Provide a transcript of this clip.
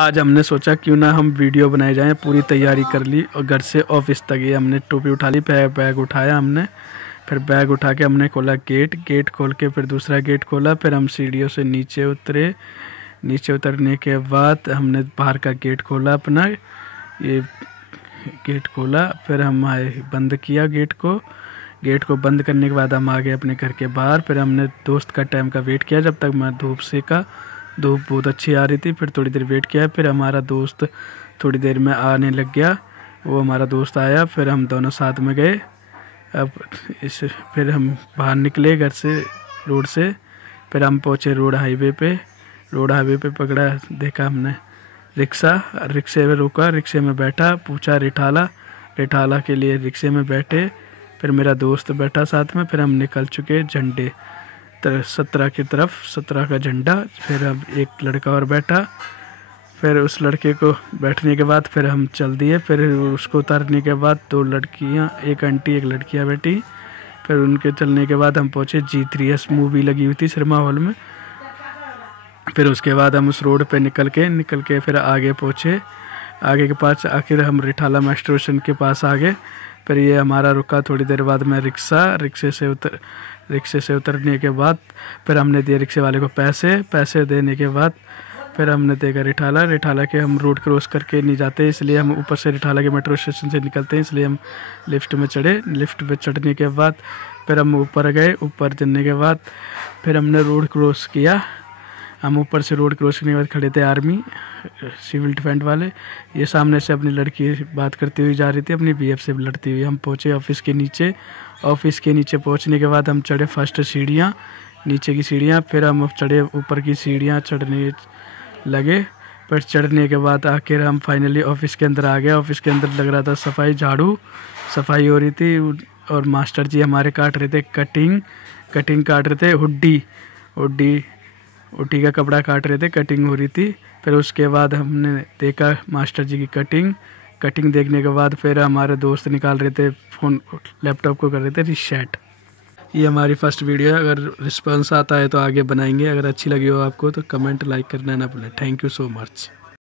आज हमने सोचा क्यों ना हम वीडियो बनाए जाएं। पूरी तैयारी कर ली और घर से ऑफिस तक ये हमने टोपी उठा ली, बैग उठाया हमने। फिर बैग उठा के हमने खोला गेट खोल के फिर दूसरा गेट खोला। फिर हम सीढ़ियों से नीचे उतरे। नीचे उतरने के बाद हमने बाहर का गेट खोला, अपना ये गेट खोला। फिर हम आए, बंद किया गेट को बंद करने के बाद हम आ गए अपने घर के बाहर। फिर हमने दोस्त का टाइम का वेट किया जब तक मैं धूप सेका। धूप बहुत अच्छी आ रही थी। फिर थोड़ी देर वेट किया। फिर हमारा दोस्त थोड़ी देर में आने लग गया। वो हमारा दोस्त आया, फिर हम दोनों साथ में गए। फिर हम बाहर निकले घर से, रोड से। फिर हम पहुँचे रोड हाईवे पे पकड़ा, देखा हमने रिक्शे में रुका, रिक्शे में बैठा, पूछा रिठाला के लिए रिक्शे में बैठे। फिर मेरा दोस्त बैठा साथ में। फिर हम निकल चुके झंडे 17 की तरफ, 17 का झंडा। फिर अब एक लड़का और बैठा। फिर उस लड़के को बैठने के बाद फिर हम चल दिए। फिर उसको उतारने के बाद 2 लड़कियां, एक आंटी एक लड़कियां बैठी। फिर उनके चलने के बाद हम पहुंचे G3S मूवी लगी हुई थी सिनेमा हॉल में। फिर उसके बाद हम उस रोड पे निकल के फिर आगे पहुंचे। आगे के पास आखिर हम रिठाला मेट्रो स्टेशन के पास आ गए। फिर ये हमारा रुका। थोड़ी देर बाद में रिक्शे से उतरने के बाद फिर हमने दिए रिक्शे वाले को पैसे देने के बाद फिर हमने देखा रिठाला के हम रोड क्रॉस करके नहीं जाते, इसलिए हम ऊपर से रिठाला के मेट्रो स्टेशन से निकलते हैं, इसलिए हम लिफ्ट में चढ़े। लिफ्ट पे चढ़ने के बाद फिर हम ऊपर गए। ऊपर चढ़ने के बाद फिर हमने रोड क्रॉस किया। हम ऊपर से रोड क्रॉस करने के बाद खड़े थे आर्मी सिविल डिफेंस वाले। ये सामने से अपनी लड़की बात करती हुई जा रही थी, अपनी BF से लड़ती हुई। हम पहुँचे ऑफिस के नीचे पहुँचने के बाद हम चढ़े फर्स्ट सीढ़ियाँ, नीचे की सीढ़ियाँ। फिर हम चढ़े ऊपर की सीढ़ियाँ चढ़ने लगे। पर चढ़ने के बाद आखिर हम फाइनली ऑफिस के अंदर आ गए। ऑफिस के अंदर लग रहा था सफाई हो रही थी। और मास्टर जी हमारे काट रहे थे कटिंग काट रहे थे। हुड्डी का कपड़ा काट रहे थे, कटिंग हो रही थी। फिर उसके बाद हमने देखा मास्टर जी की कटिंग देखने के बाद फिर हमारे दोस्त निकाल रहे थे फ़ोन, लैपटॉप को कर रहे थे रीसेट। ये हमारी फर्स्ट वीडियो है। अगर रिस्पांस आता है तो आगे बनाएंगे। अगर अच्छी लगी हो आपको तो कमेंट लाइक करना ना भूलें। Thank you so much.